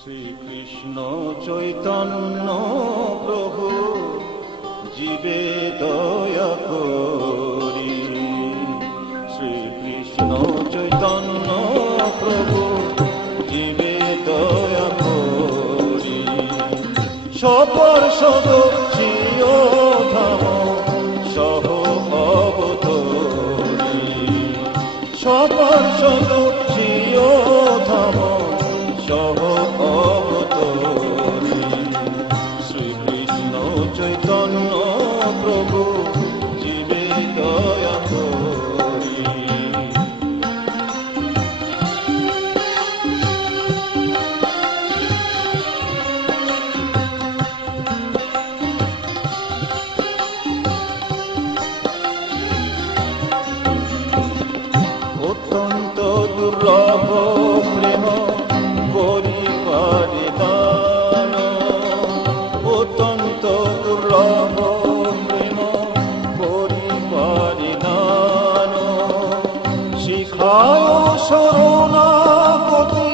শ্রীকৃষ্ণ চৈতন্য প্রভু জীবে দয়া করি। শ্রীকৃষ্ণ চৈতন্য প্রভু জীবে দয়া করি। সপর সদস্যীয় ধাম সহ অবতরী। সপর সদস্যীয় ধাম সহ অবতরী। শ্রীকৃষ্ণ চৈতন্য প্রভু জীবে দয়া করি। অত্যন্ত দুর্লভ প্রেম করিবারে দান। অত্যন্ত দুর্লভ প্রেম করিবারে দান। শিখায় শরণাগতি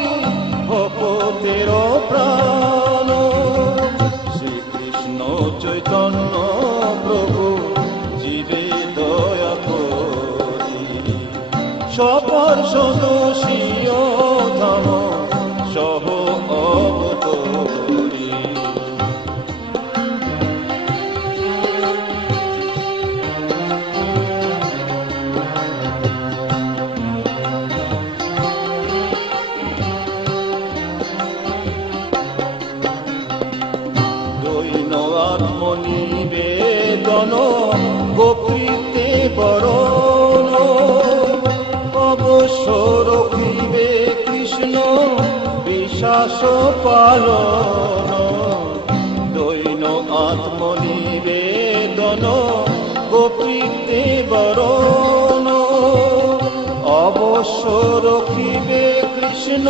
ভক্তের প্রাণ। শ্রীকৃষ্ণ চৈতন্য প্রভু জীবে দয়া করি। সপর সদস্যীয় ধাম সহ অবতরী। দৈন আত্মনিবেদন গোপীতে বরণ। অবশ্য রখিবে কৃষ্ণ বিশ্বাস পালন। দৈন আত্মনিবেদন গোপীতে বরণ। অবশ্য রখিবে কৃষ্ণ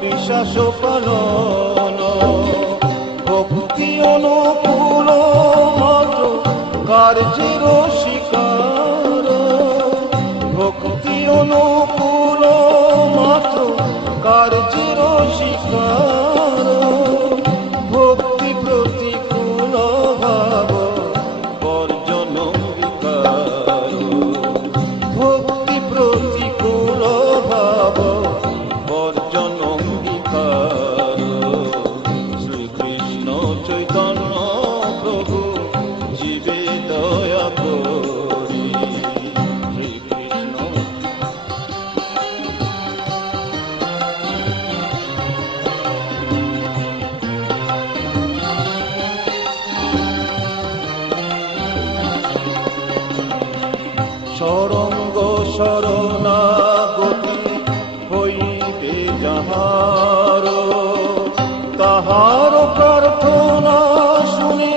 বিশ্বাস পালন। ভক্তি অনুকূল মাত্র কার্যের শিকার। ভক্তি অনুকূল মাত্র কার্যের শিকার। ভক্তি প্রতিকূল ভাব বর্জন বিকার। ভক্তি প্রতিকূল ভাব বর্জন বিকার। শ্রীকৃষ্ণ চৈতন্য প্রভু জীবে দয়া করি। সরঙ্গ শরণাগতি হইবে যাহার। তাহার প্রার্থনা শুনে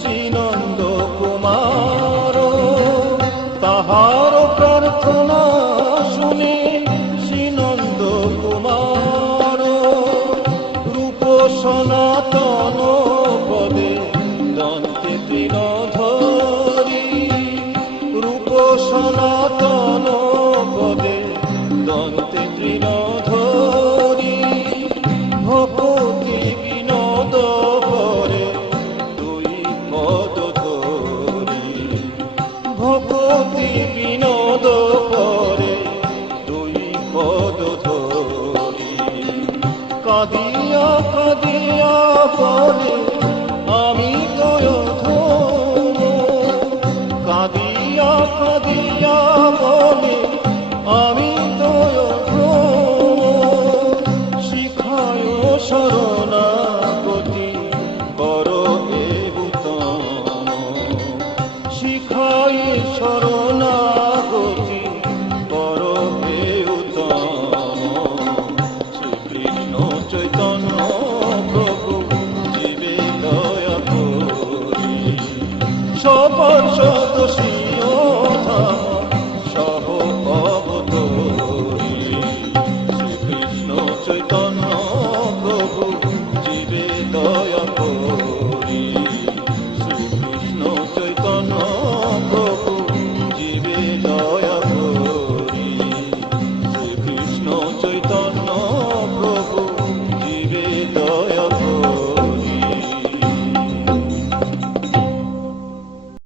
শ্রীনন্দ কুমার। তাহার প্রার্থনা শুনে শ্রীনন্দ কুমার। রূপ সনাতন পদে দন্তে তৃণধরি। রূপ সনাতন পদে দন্তে